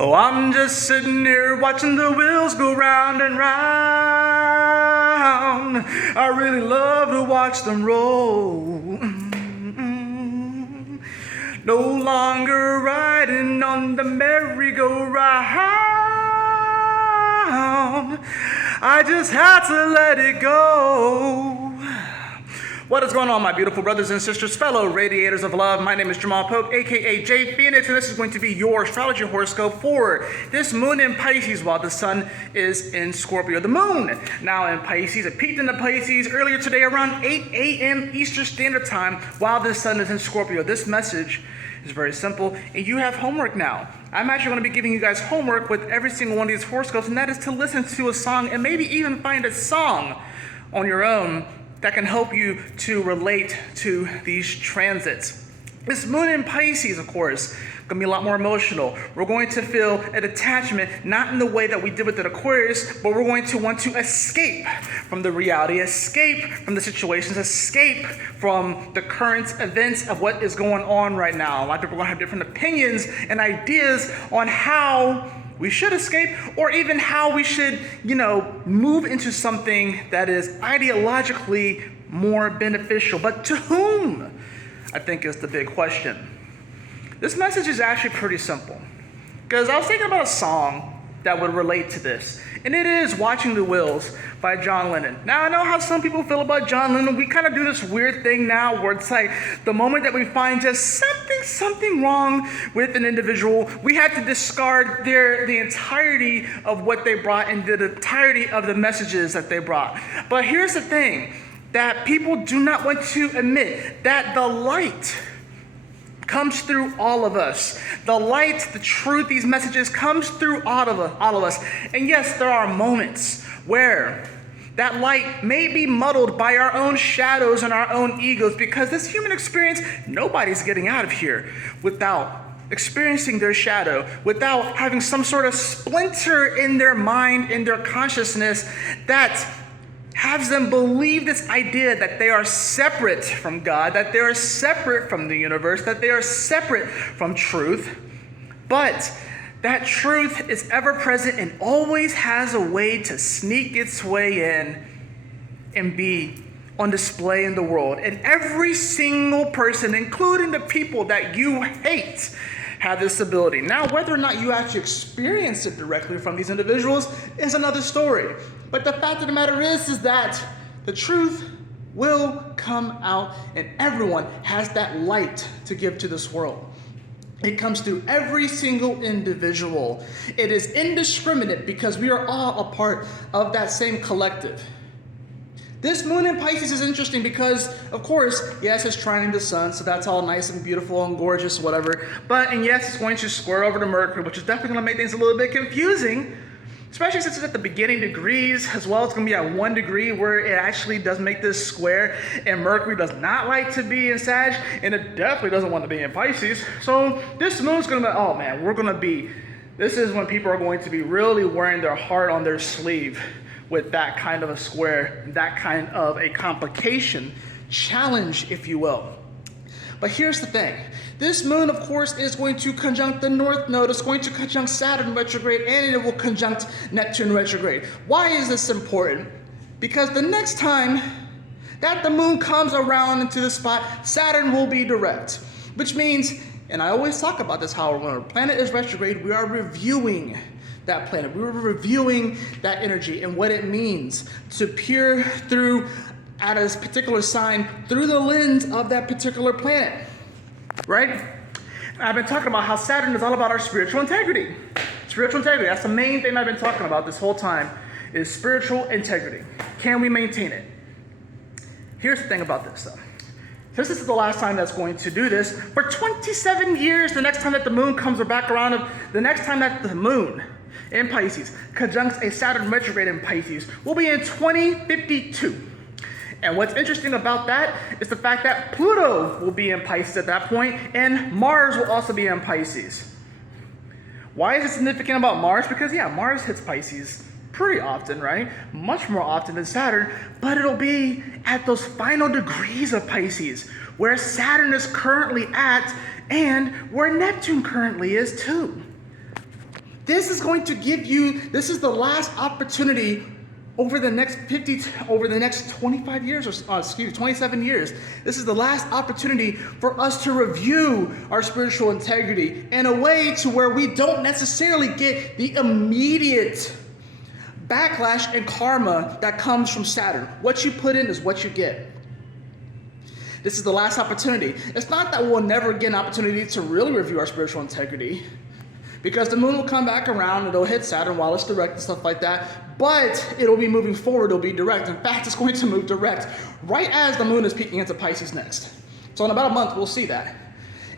Oh, I'm just sitting here watching the wheels go round and round. I really love to watch them roll. No longer riding on the merry-go-round. I just had to let it go. What is going on, my beautiful brothers and sisters, fellow radiators of love? My name is Jamal Pope, aka J Phoenix, and this is going to be your astrology horoscope for this moon in Pisces while the sun is in Scorpio. The moon now in Pisces. It peaked into Pisces earlier today around 8 a.m. Eastern Standard Time while the sun is in Scorpio. This message is very simple, and you have homework now. I'm actually going to be giving you guys homework with every single one of these horoscopes, and that is to listen to a song and maybe even find a song on your own that can help you to relate to these transits. This moon in Pisces, of course, going to be a lot more emotional. We're going to feel an attachment, not in the way that we did with the Aquarius, but we're going to want to escape from the reality, escape from the situations, escape from the current events of what is going on right now. A lot of people are going to have different opinions and ideas on how we should escape, or even how we should, move into something that is ideologically more beneficial. But to whom, I think, is the big question. This message is actually pretty simple, because I was thinking about a song that would relate to this, and it is Watching the Wheels by John Lennon. Now, I know how some people feel about John Lennon. We kind of do this weird thing now where it's like the moment that we find just something wrong with an individual, we have to discard the entirety of what they brought and the entirety of the messages that they brought. But here's the thing that people do not want to admit, that the light comes through all of us. The light, the truth, these messages comes through all of us. And yes, there are moments where that light may be muddled by our own shadows and our own egos, because this human experience, nobody's getting out of here without experiencing their shadow, without having some sort of splinter in their mind, in their consciousness, that has them believe this idea that they are separate from God, that they are separate from the universe, that they are separate from truth. But that truth is ever present and always has a way to sneak its way in and be on display in the world. And every single person, including the people that you hate, have this ability. Now, whether or not you actually experience it directly from these individuals is another story. But the fact of the matter is that the truth will come out, and everyone has that light to give to this world. It comes through every single individual. It is indiscriminate because we are all a part of that same collective. This moon in Pisces is interesting because, of course, yes, it's trining the sun, so that's all nice and beautiful and gorgeous, whatever. And yes, it's going to square over to Mercury, which is definitely going to make things a little bit confusing, especially since it's at the beginning degrees, as well. It's going to be at 1 degree where it actually does make this square, and Mercury does not like to be in Sag, and it definitely doesn't want to be in Pisces. So this moon's going to be, oh man, this is when people are going to be really wearing their heart on their sleeve with that kind of a square, that kind of a complication, challenge, if you will. But here's the thing. This moon, of course, is going to conjunct the North Node. It's going to conjunct Saturn retrograde, and it will conjunct Neptune retrograde. Why is this important? Because the next time that the moon comes around into the spot, Saturn will be direct, which means, and I always talk about this, how when a planet is retrograde, we are reviewing that planet. We were reviewing that energy and what it means to peer through at a particular sign through the lens of that particular planet, right? I've been talking about how Saturn is all about our spiritual integrity. Spiritual integrity, that's the main thing I've been talking about this whole time, is spiritual integrity. Can we maintain it? Here's the thing about this, though. Since this is the last time that's going to do this, for 27 years, the next time that the moon comes back around, the next time that the moon in Pisces conjuncts a Saturn retrograde in Pisces will be in 2052. And what's interesting about that is the fact that Pluto will be in Pisces at that point, and Mars will also be in Pisces. Why is it significant about Mars? Because Mars hits Pisces pretty often, right? Much more often than Saturn, but it'll be at those final degrees of Pisces, where Saturn is currently at, and where Neptune currently is too. This is going to give you, this is the last opportunity over the next 25 years, or 27 years. This is the last opportunity for us to review our spiritual integrity in a way to where we don't necessarily get the immediate backlash and karma that comes from Saturn. What you put in is what you get. This is the last opportunity. It's not that we'll never get an opportunity to really review our spiritual integrity, because the moon will come back around and it'll hit Saturn while it's direct and stuff like that, but it'll be moving forward, it'll be direct. In fact, it's going to move direct right as the moon is peeking into Pisces next. So in about a month, we'll see that.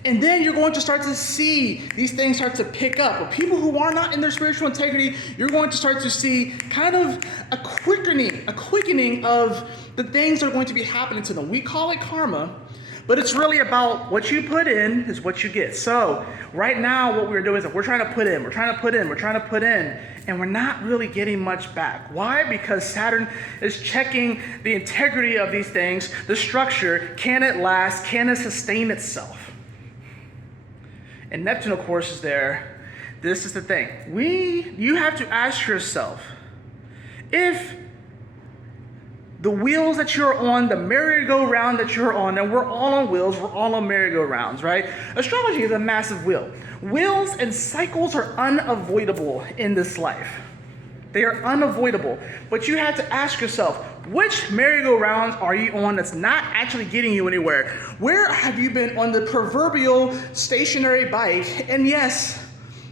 And then you're going to start to see these things start to pick up. With people who are not in their spiritual integrity, you're going to start to see kind of a quickening of the things that are going to be happening to them. We call it karma, but it's really about what you put in is what you get. So right now what we're doing is that we're trying to put in, and we're not really getting much back. Why? Because Saturn is checking the integrity of these things, the structure. Can it last? Can it sustain itself? And Neptune, of course, is there. This is the thing. You have to ask yourself, if the wheels that you're on, the merry-go-round that you're on, and we're all on wheels, we're all on merry-go-rounds, right? Astrology is a massive wheel. Wheels and cycles are unavoidable in this life. They are unavoidable. But you have to ask yourself, which merry-go-rounds are you on that's not actually getting you anywhere? Where have you been on the proverbial stationary bike? And yes,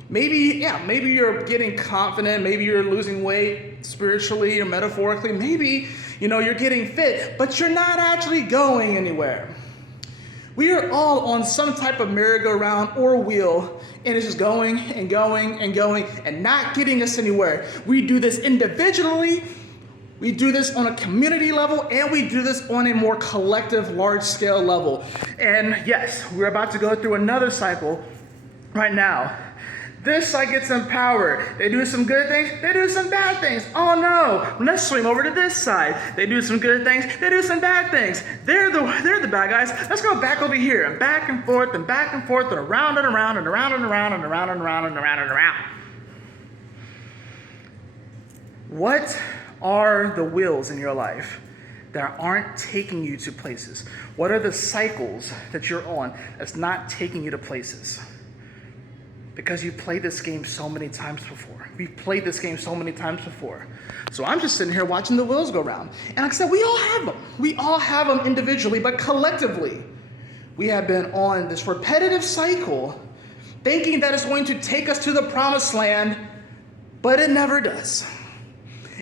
maybe you're getting confident, maybe you're losing weight spiritually or metaphorically, maybe you're getting fit, but you're not actually going anywhere. We are all on some type of merry-go-round or wheel, and it's just going and going and going and not getting us anywhere. We do this individually, we do this on a community level, and we do this on a more collective, large-scale level. And yes, we're about to go through another cycle right now. This side gets empowered. They do some good things, they do some bad things. Oh no, let's swing over to this side. They do some good things, they do some bad things. They're the bad guys. Let's go back over here and back and forth and back and forth and around and around and around and around and around and around and around and around. What are the wheels in your life that aren't taking you to places? What are the cycles that you're on that's not taking you to places? Because you've played this game so many times before. We've played this game so many times before. So I'm just sitting here watching the wheels go round. And like I said, we all have them. We all have them individually, but collectively, we have been on this repetitive cycle thinking that it's going to take us to the promised land, but it never does.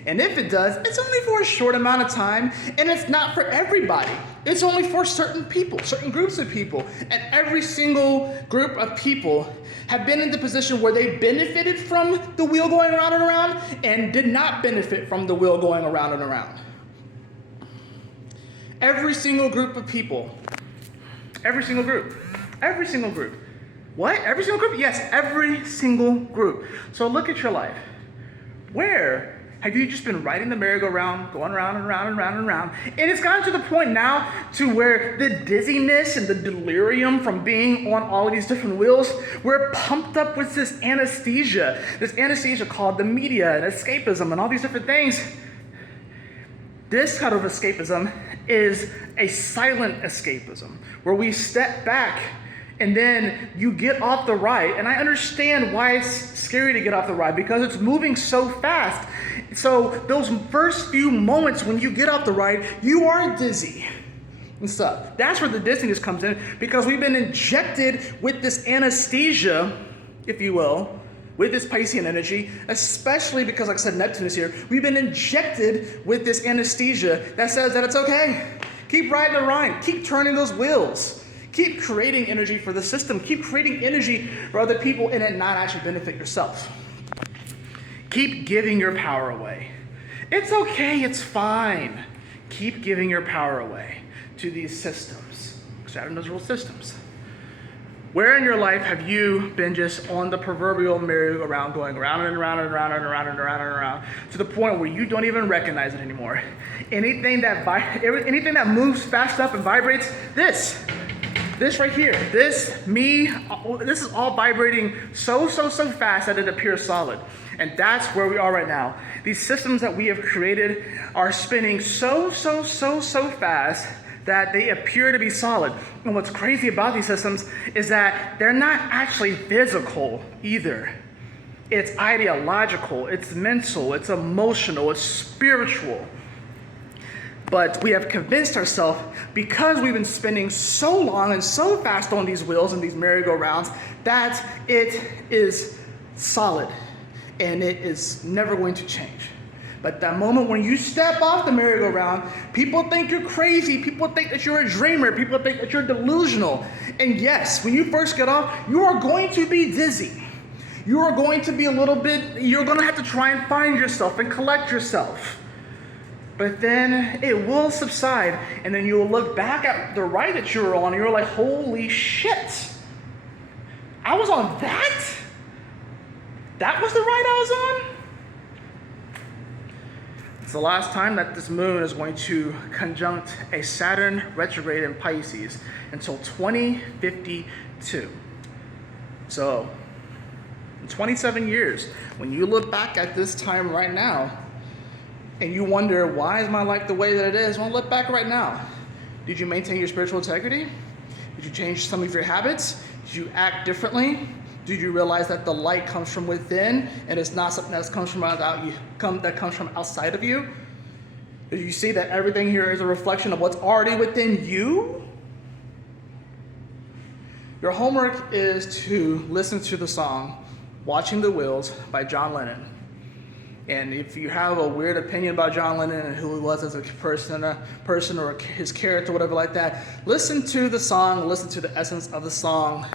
And if it does, it's only for a short amount of time, and it's not for everybody. It's only for certain people, certain groups of people. And every single group of people have been in the position where they benefited from the wheel going around and around and did not benefit from the wheel going around and around. Every single group of people. Every single group. Every single group. What? Every single group? Yes, every single group. So look at your life. Where have you just been riding the merry-go-round, going around and around and around and around? And it's gotten to the point now to where the dizziness and the delirium from being on all of these different wheels, we're pumped up with this anesthesia called the media and escapism and all these different things. This kind of escapism is a silent escapism, where we step back and then you get off the ride. And I understand why it's scary to get off the ride, because it's moving so fast. So those first few moments when you get off the ride, you are dizzy and stuff. That's where the dizziness comes in, because we've been injected with this anesthesia, if you will, with this Piscean energy, especially because, like I said, Neptune is here. We've been injected with this anesthesia that says that it's okay. Keep riding the ride. Keep turning those wheels. Keep creating energy for the system. Keep creating energy for other people and it not actually benefit yourself. Keep giving your power away. It's okay, it's fine. Keep giving your power away to these systems. Saturn does rule systems. Where in your life have you been just on the proverbial merry-go-round, going around and around and around and around and around and around, to the point where you don't even recognize it anymore? Anything that moves fast up and vibrates, this This right here, this is all vibrating so fast that it appears solid. And that's where we are right now. These systems that we have created are spinning so fast that they appear to be solid. And what's crazy about these systems is that they're not actually physical either. It's ideological, it's mental, it's emotional, it's spiritual. But we have convinced ourselves, because we've been spinning so long and so fast on these wheels and these merry-go-rounds, that it is solid and it is never going to change. But that moment when you step off the merry-go-round, people think you're crazy, people think that you're a dreamer, people think that you're delusional. And yes, when you first get off, you are going to be dizzy. You are going to be you're going to have to try and find yourself and collect yourself. But then it will subside, and then you will look back at the ride that you were on, and you're like, holy shit, I was on that? That was the ride I was on? It's the last time that this moon is going to conjunct a Saturn retrograde in Pisces until 2052. So, in 27 years, when you look back at this time right now, and you wonder, why is my life the way that it is? Well, look back right now. Did you maintain your spiritual integrity? Did you change some of your habits? Did you act differently? Did you realize that the light comes from within and it's not something that comes from outside of you? Did you see that everything here is a reflection of what's already within you? Your homework is to listen to the song Watching the Wheels by John Lennon. And if you have a weird opinion about John Lennon and who he was as a person or his character, whatever like that, listen to the song, listen to the essence of the song.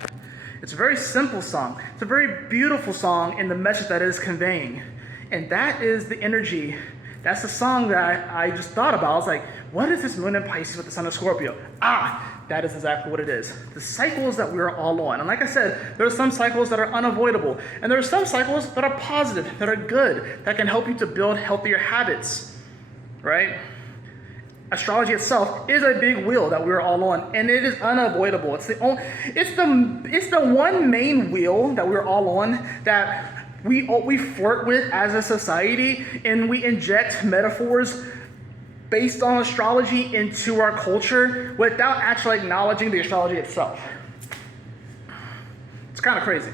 It's a very simple song. It's a very beautiful song in the message that it is conveying. And that is the energy. That's the song that I just thought about. I was like, what is this moon in Pisces with the sun of Scorpio? That is exactly what it is. The cycles that we're all on. And like I said, there are some cycles that are unavoidable. And there are some cycles that are positive, that are good, that can help you to build healthier habits, right? Astrology itself is a big wheel that we're all on, and it is unavoidable. It's the one main wheel that we're all on that we flirt with as a society, and we inject metaphors based on astrology into our culture without actually acknowledging the astrology itself. It's kind of crazy.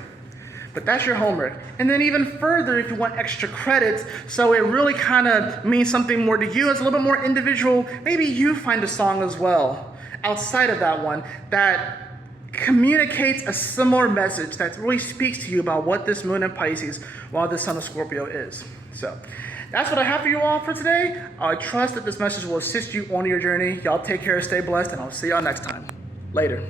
But that's your homework. And then even further, if you want extra credits, so it really kind of means something more to you, it's a little bit more individual, maybe you find a song as well, outside of that one, that communicates a similar message that really speaks to you about what this moon in Pisces, while the sun of Scorpio is. So, that's what I have for you all for today. I trust that this message will assist you on your journey. Y'all take care, stay blessed, and I'll see y'all next time. Later.